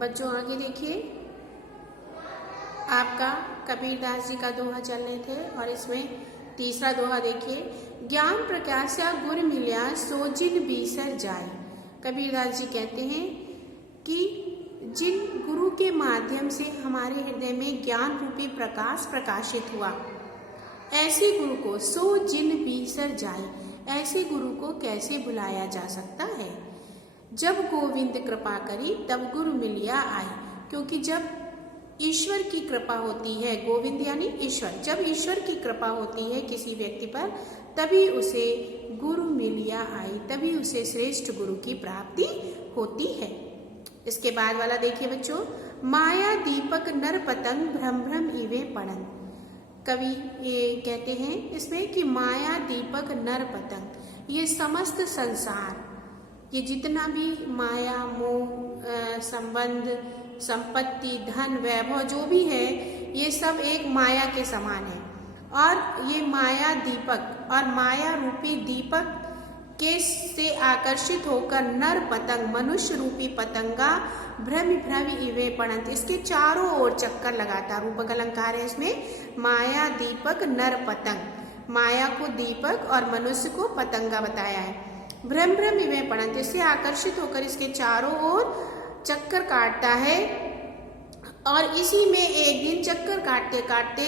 बच्चों आगे देखिए, आपका कबीरदास जी का दोहा चल रहे थे और इसमें तीसरा दोहा देखिए, ज्ञान प्रकाशा गुर मिल्या सो जिन बीसर जाए। कबीरदास जी कहते हैं कि जिन गुरु के माध्यम से हमारे हृदय में ज्ञान रूपी प्रकाश प्रकाशित हुआ, ऐसे गुरु को सो जिन बीसर जाए, ऐसे गुरु को कैसे भुलाया जा सकता है। जब गोविंद कृपा करी तब गुरु मिलिया आए, क्योंकि जब ईश्वर की कृपा होती है, गोविंद यानी ईश्वर, जब ईश्वर की कृपा होती है किसी व्यक्ति पर तभी उसे गुरु मिलिया आई, तभी उसे श्रेष्ठ गुरु की प्राप्ति होती है। इसके बाद वाला देखिए बच्चों, माया दीपक नर पतंग भ्रम भ्रम इवे पड़न। कवि ये कहते हैं इसमें कि माया दीपक नर पतंग, ये समस्त संसार, ये जितना भी माया मोह संबंध संपत्ति धन वैभव जो भी है, ये सब एक माया के समान है। और ये माया दीपक और माया रूपी दीपक के से आकर्षित होकर नर पतंग, मनुष्य रूपी पतंगा भ्रम भ्रम इवे पड़ंत, इसके चारों ओर चक्कर लगाता। रूपक अलंकार है इसमें, माया दीपक नर पतंग, माया को दीपक और मनुष्य को पतंगा बताया है। भ्रम भ्रम इवे पड़ंत, इससे आकर्षित होकर इसके चारों ओर चक्कर काटता है और इसी में एक दिन चक्कर काटते काटते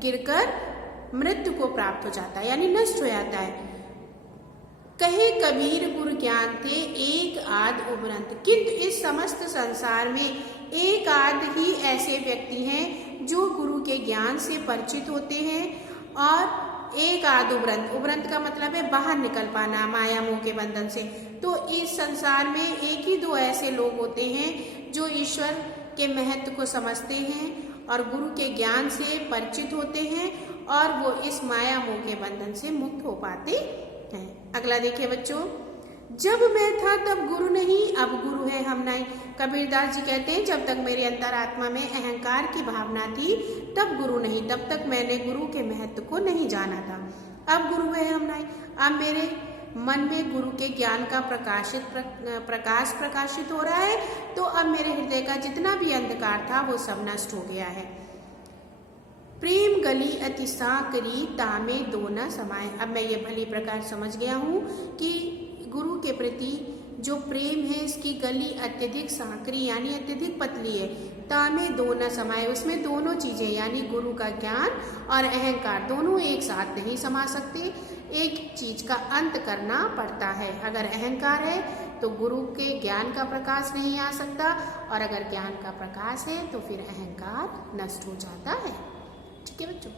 गिरकर मृत्यु को प्राप्त हो जाता है, यानी नष्ट हो जाता है। कहे कबीर गुरु ज्ञान थे एक आध उबरंत, किंतु इस समस्त संसार में एक आध ही ऐसे व्यक्ति हैं जो गुरु के ज्ञान से परिचित होते हैं और एक आध उबरंत, उबरंत का मतलब है बाहर निकल पाना माया मोह के बंधन से। तो इस संसार में एक ही दो ऐसे लोग होते हैं जो ईश्वर के महत्व को समझते हैं और गुरु के ज्ञान से परिचित होते हैं और वो इस माया मोह के बंधन से मुक्त हो पाते हैं। अगला देखिए बच्चों, जब मैं था तब गुरु नहीं, अब गुरु है हम नहीं। कबीरदास जी कहते हैं जब तक मेरे अंतरात्मा में अहंकार की भावना थी तब गुरु नहीं, तब तक मैंने गुरु के महत्व को नहीं जाना था। अब गुरु है हम नहीं, अब मेरे मन में गुरु के ज्ञान का प्रकाश प्रकाशित हो रहा है, तो अब मेरे हृदय का जितना भी अंधकार था वो सब नष्ट हो गया है। प्रेम गली अति साकरी तामे दो न समाये, अब मैं ये भली प्रकार समझ गया हूँ कि गुरु के प्रति जो प्रेम है इसकी गली अत्यधिक सांकरी यानी अत्यधिक पतली है। तामे दो न समाये, उसमें दोनों चीजें यानी गुरु का ज्ञान और अहंकार दोनों एक साथ नहीं समा सकते, एक चीज का अंत करना पड़ता है। अगर अहंकार है तो गुरु के ज्ञान का प्रकाश नहीं आ सकता और अगर ज्ञान का प्रकाश है तो फिर अहंकार नष्ट हो जाता है। ठीक है बच्चों।